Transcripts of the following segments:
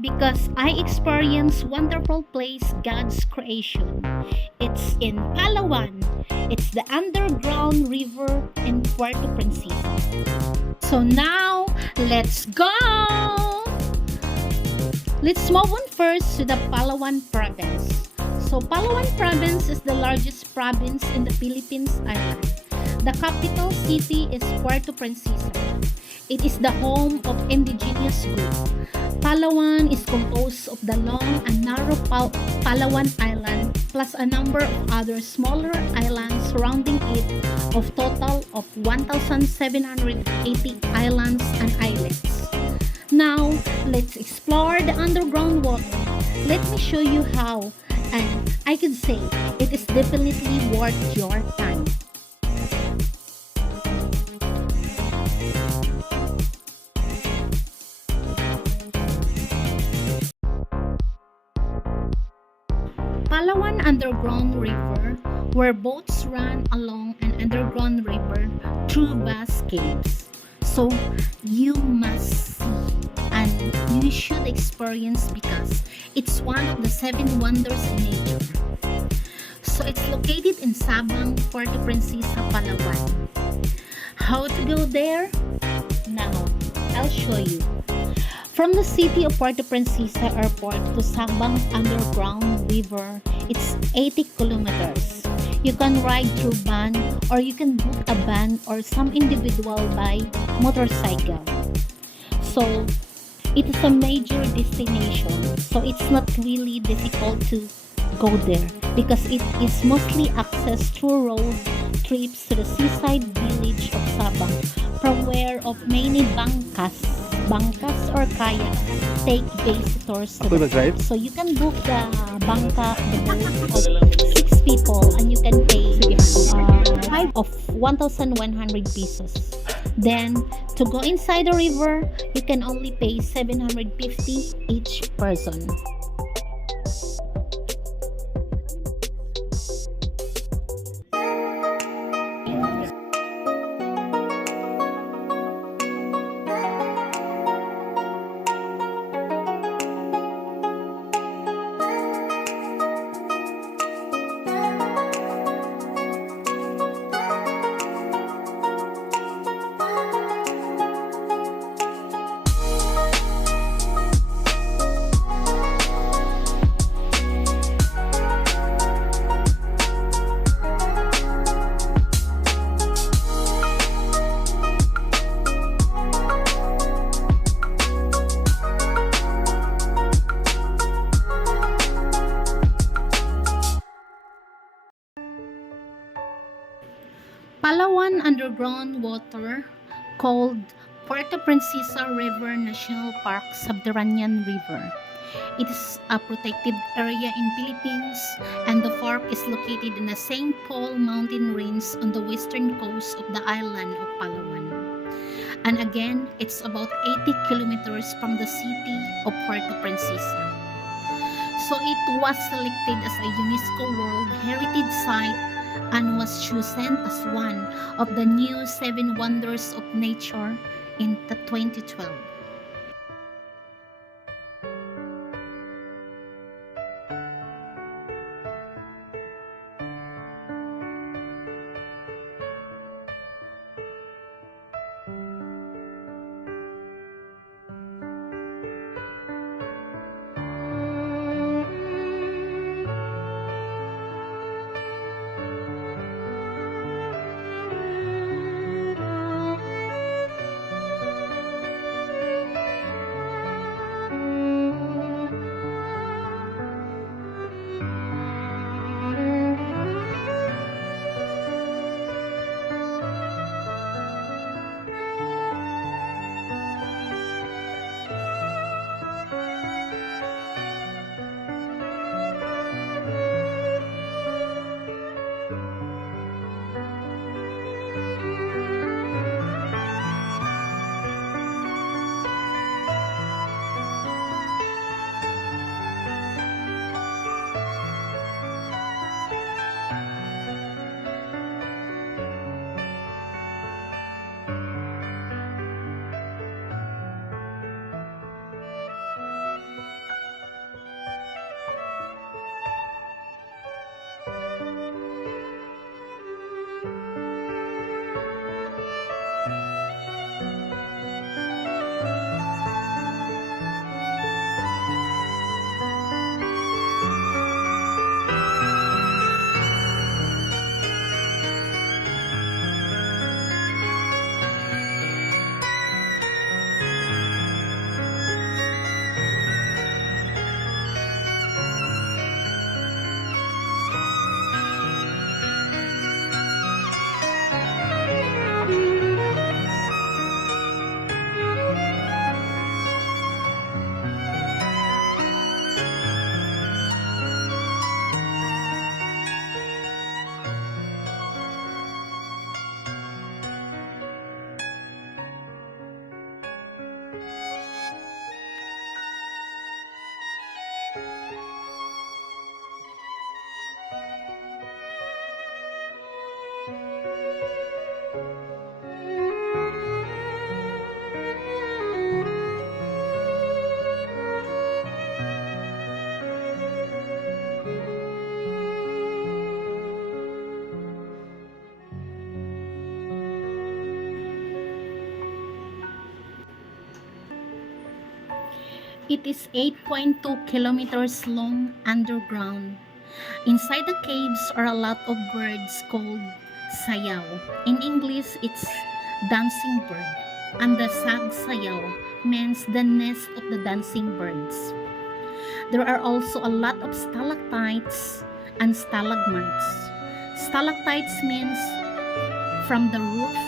because I experienced wonderful place God's creation. It's in Palawan. It's the underground river in Puerto Princesa. So now, let's go! Let's move on first to the Palawan province. So Palawan province is the largest province in the Philippines island. The capital city is Puerto Princesa. It is the home of indigenous group. Palawan is composed of the long and narrow Palawan Island plus a number of other smaller islands surrounding it of total of 1,780 islands and islets. Now, let's explore the underground water. Let me show you how, and I can say it is definitely worth your time. Palawan Underground River, where boats run along an underground river through vast caves. So you must see and you should experience because it's one of the seven wonders in nature. So it's located in Sabang, Puerto Princesa, Palawan. How to go there? Now, I'll show you. From the city of Puerto Princesa Airport to Sabang Underground River, it's 80 kilometers. You can ride through van or you can book a van or some individual by motorcycle. So, it is a major destination. So, it's not really difficult to go there because it is mostly accessed through road trips to the seaside village of Sabang from where of many bangkas or kayaks take visitors to so you can book the bangka, the boat of 6 people and you can pay 1,100 pesos. Then to go inside the river, you can only pay 750 each person. Palawan Underground Water, called Puerto Princesa River National Park Subterranean River. It is a protected area in Philippines and the park is located in the St. Paul mountain range on the western coast of the island of Palawan. And again, it's about 80 kilometers from the city of Puerto Princesa. So it was selected as a UNESCO World Heritage Site and was chosen as one of the new seven wonders of nature in the 2012. It is 8.2 kilometers long underground. Inside the caves are a lot of birds called sayaw. In English, it's dancing bird. And the sag sayaw means the nest of the dancing birds. There are also a lot of stalactites and stalagmites. Stalactites means from the roof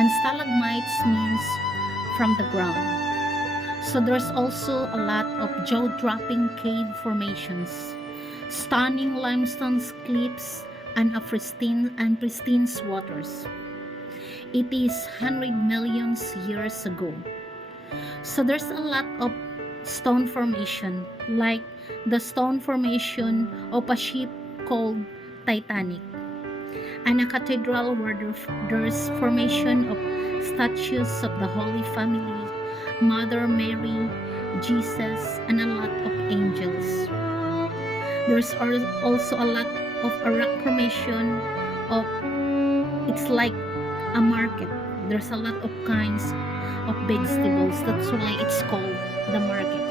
and stalagmites means from the ground. So there's also a lot of jaw-dropping cave formations, stunning limestone cliffs, and pristine waters. It is 100 million years ago. So there's a lot of stone formation, like the stone formation of a ship called Titanic, and a cathedral where there's formation of statues of the Holy Family, Mother Mary, Jesus, and a lot of angels. There's also a lot of a rock formation of, it's like a market. There's a lot of kinds of vegetables. That's why it's called the market.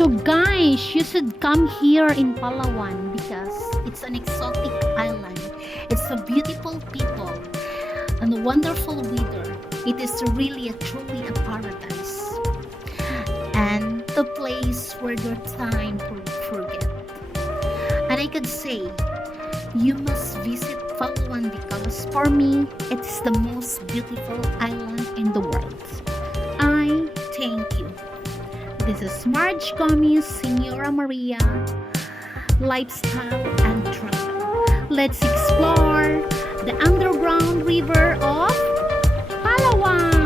So guys, you should come here in Palawan because it's an exotic island. It's a beautiful people and a wonderful weather. It is really a truly a paradise and the place where your time will forget. And I could say you must visit Palawan because for me it's the most beautiful island in the world. I thank you. This is Marge Gomez, Senora Maria, Lifestyle and Travel. Let's explore the underground river of Palawan.